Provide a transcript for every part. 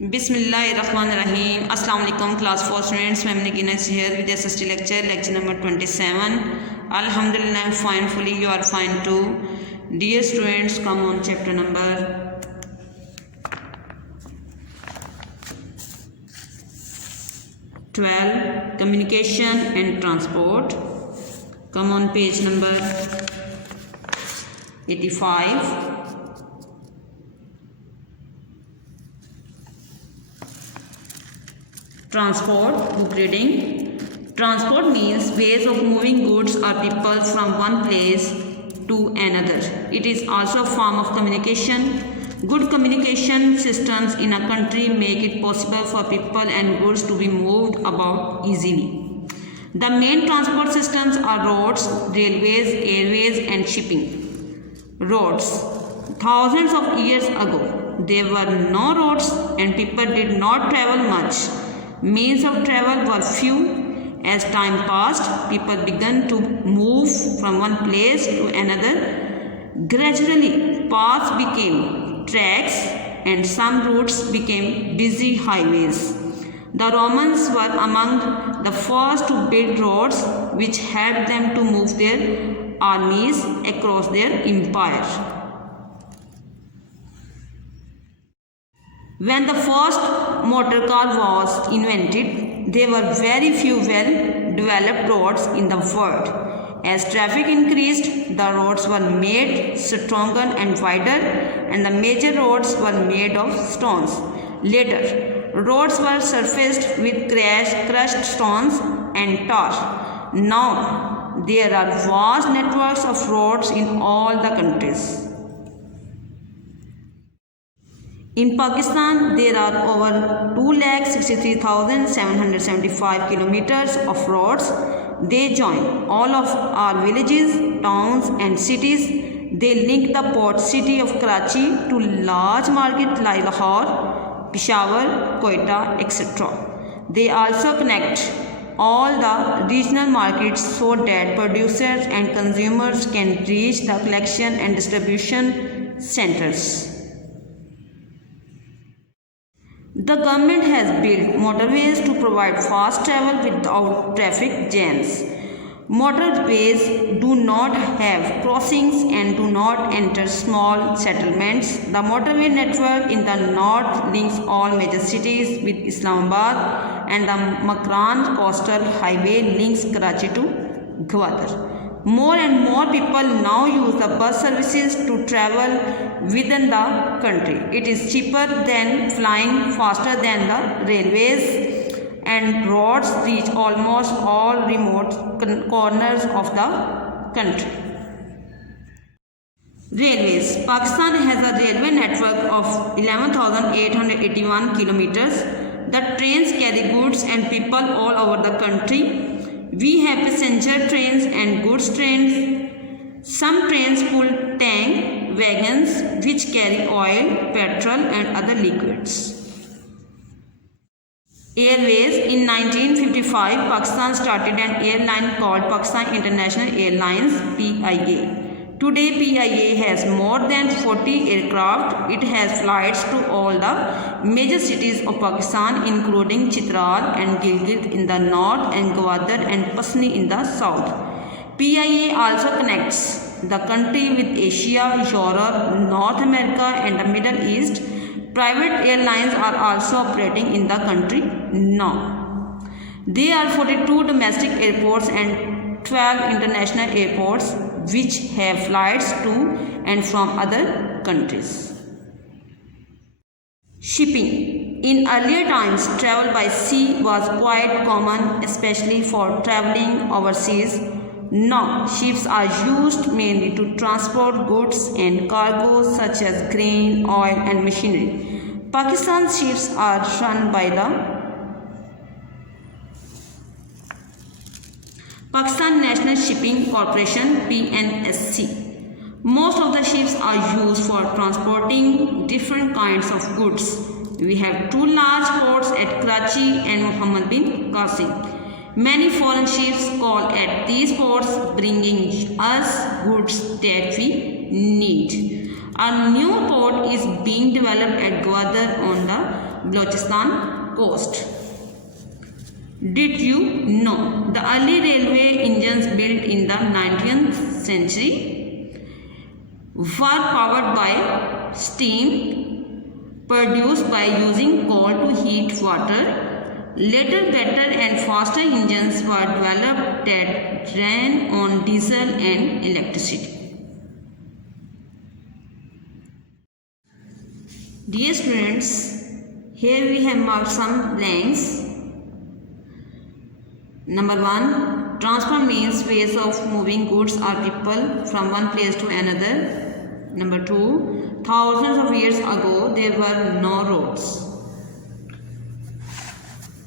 बिस्मिल्लाहिर्रहमानिर्रहीम। अस्सलाम वालेकुम क्लास 4 स्टूडेंट्स। मैं Nagina here with SST lecture number 27. Alhamdulillah, I'm fine fully. You are fine too. Dear students, come on chapter number 12, communication and transport. Come on page number 85. Transport, book reading. Transport means ways of moving goods or people from one place to another. It is also a form of communication. Good communication systems in a country make it possible for people and goods to be moved about easily. The main transport systems are roads, railways, airways and shipping. Roads. Thousands of years ago, there were no roads and people did not travel much. Means of travel were few. As time passed, people began to move from one place to another. Gradually, paths became tracks and some routes became busy highways. The Romans were among the first to build roads which helped them to move their armies across their empire. When the first motor car was invented, there were very few well-developed roads in the world. As traffic increased, the roads were made stronger and wider, and the major roads were made of stones. Later, roads were surfaced with crushed stones and tar. Now, there are vast networks of roads in all the countries. In Pakistan, there are over 2,63,775 kilometers of roads. They join all of our villages, towns and cities. They link the port city of Karachi to large markets like Lahore, Peshawar, Quetta, etc. They also connect all the regional markets so that producers and consumers can reach the collection and distribution centers. The government has built motorways to provide fast travel without traffic jams. Motorways do not have crossings and do not enter small settlements. The motorway network in the north links all major cities with Islamabad, and the Makran coastal highway links Karachi to Gwadar. More and more people now use the bus services to travel within the country. It is cheaper than flying, faster than the railways, and roads reach almost all remote corners of the country. Railways. Pakistan has a railway network of 11,881 kilometers. The trains carry goods and people all over the country. We have passenger trains and goods trains. Some trains pull tank wagons which carry oil, petrol and other liquids. Airways. In 1955, Pakistan started an airline called Pakistan International Airlines (PIA). Today, PIA has more than 40 aircraft. It has flights to all the major cities of Pakistan, including Chitral and Gilgit in the north and Gwadar and Pasni in the south. PIA also connects the country with Asia, Europe, North America and the Middle East. Private airlines are also operating in the country now. There are 42 domestic airports and 12 international airports which have flights to and from other countries. Shipping. In earlier times, travel by sea was quite common, especially for traveling overseas. Now, ships are used mainly to transport goods and cargoes such as grain, oil and machinery. Pakistan's ships are run by the Pakistan National Shipping Corporation (PNSC). Most of the ships are used for transporting different kinds of goods. We have two large ports at Karachi and Muhammad bin Qasim. Many foreign ships call at these ports, bringing us goods that we need. A new port is being developed at Gwadar on the Balochistan coast. Did you know the early railway engines built in the 19th century were powered by steam produced by using coal to heat water? Later, better and faster engines were developed that ran on diesel and electricity. Dear students, here we have marked some blanks. Number 1, transport means ways of moving goods or people from one place to another. Number 2, thousands of years ago there were no roads.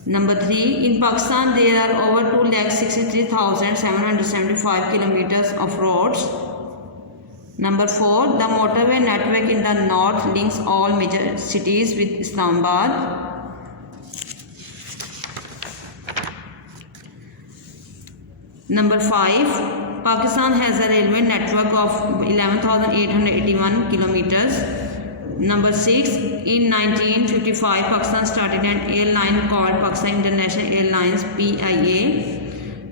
Number 3, in Pakistan there are over 2,63,775 kilometers of roads. Number 4, the motorway network in the north links all major cities with Islamabad. Number 5, Pakistan has a railway network of 11,881 kilometers. Number 6, in 1955, Pakistan started an airline called Pakistan International Airlines (PIA).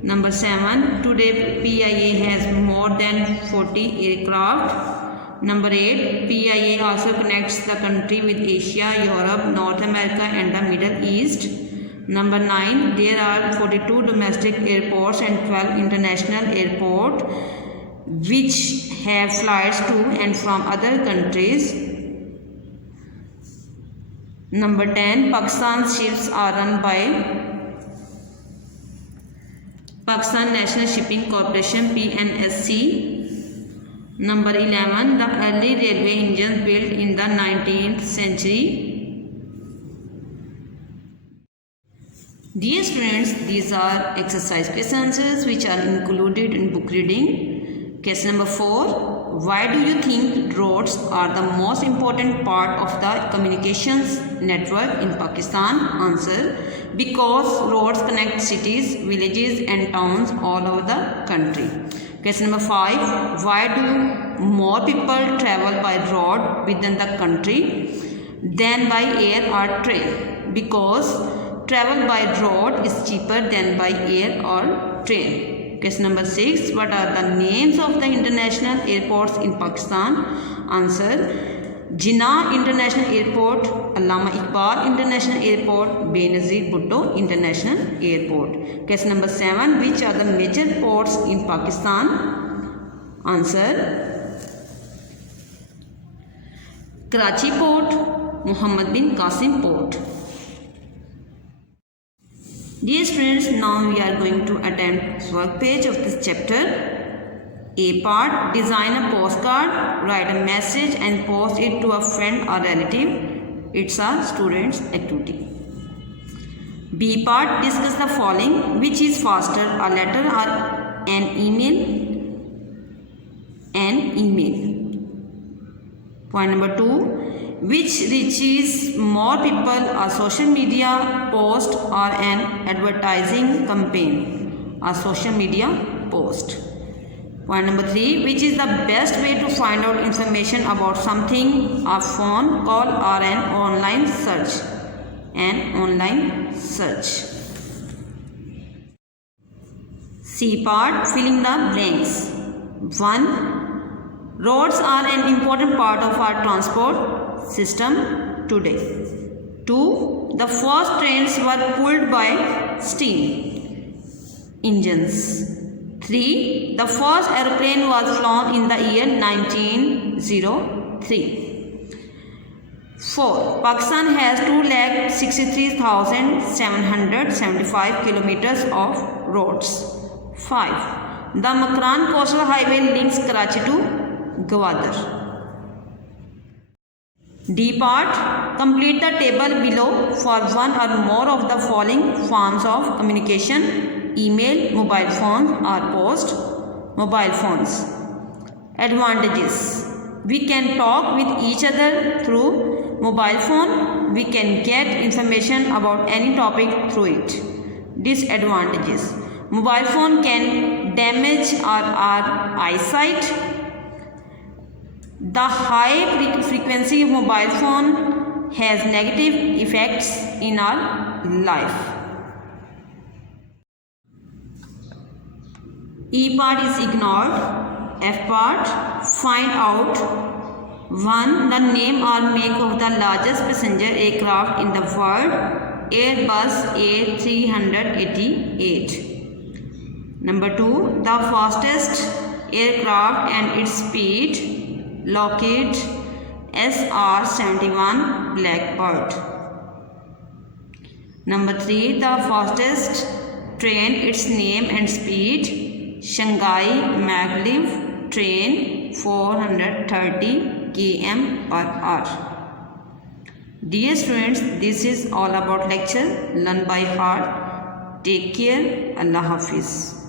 Number 7, today PIA has more than 40 aircraft. Number 8, PIA also connects the country with Asia, Europe, North America and the Middle East. Number 9, there are 42 domestic airports and 12 international airports which have flights to and from other countries. Number 10, Pakistan's ships are run by Pakistan National Shipping Corporation (PNSC). Number 11, the early railway engines built in the 19th century. Dear students, these are exercise question answers which are included in book reading. Question number 4, why do you think roads are the most important part of the communications network in Pakistan? Answer, because roads connect cities, villages and towns all over the country. Question number 5, why do more people travel by road within the country than by air or train? Because travel by road is cheaper than by air or train. Question number 6, what are the names of the international airports in Pakistan? Answer, Jinnah International Airport, Allama Iqbal International Airport, Benazir Bhutto International Airport. Question number 7, which are the major ports in Pakistan? Answer, Karachi Port, Muhammad bin Qasim Port. Dear students, now we are going to attempt work page of this chapter. A part, design a postcard, write a message and post it to a friend or relative. It's a student's activity. B part, discuss the following. Which is faster, a letter or an email? An email. Point number 2, which reaches more people, a social media post or an advertising campaign? A social media post. Point number 3, which is the best way to find out information about something? A phone call or an online search? An online search. C part, filling the blanks. 1, roads are an important part of our transport system today. 2, the first trains were pulled by steam engines. 3, the first aeroplane was flown in the year 1903. 4, Pakistan has 2,63,775 kilometers of roads. 5, the Makran Coastal Highway links Karachi to Gwadar. D part, complete the table below for one or more of the following forms of communication: email, mobile phone or post. Mobile phones. Advantages: we can talk with each other through mobile phone. We can get information about any topic through it. Disadvantages: mobile phone can damage our eyesight. The high frequency of mobile phone has negative effects in our life. E part is ignored. F part, find out 1. The name or make of the largest passenger aircraft in the world. Airbus A388. Number 2. The fastest aircraft and its speed. Lockheed SR-71 Blackbird. Number 3. The fastest train, its name and speed. Shanghai Maglev train 430 km/h. Dear students, this is all about lecture. Learn by heart. Take care. Allah Hafiz.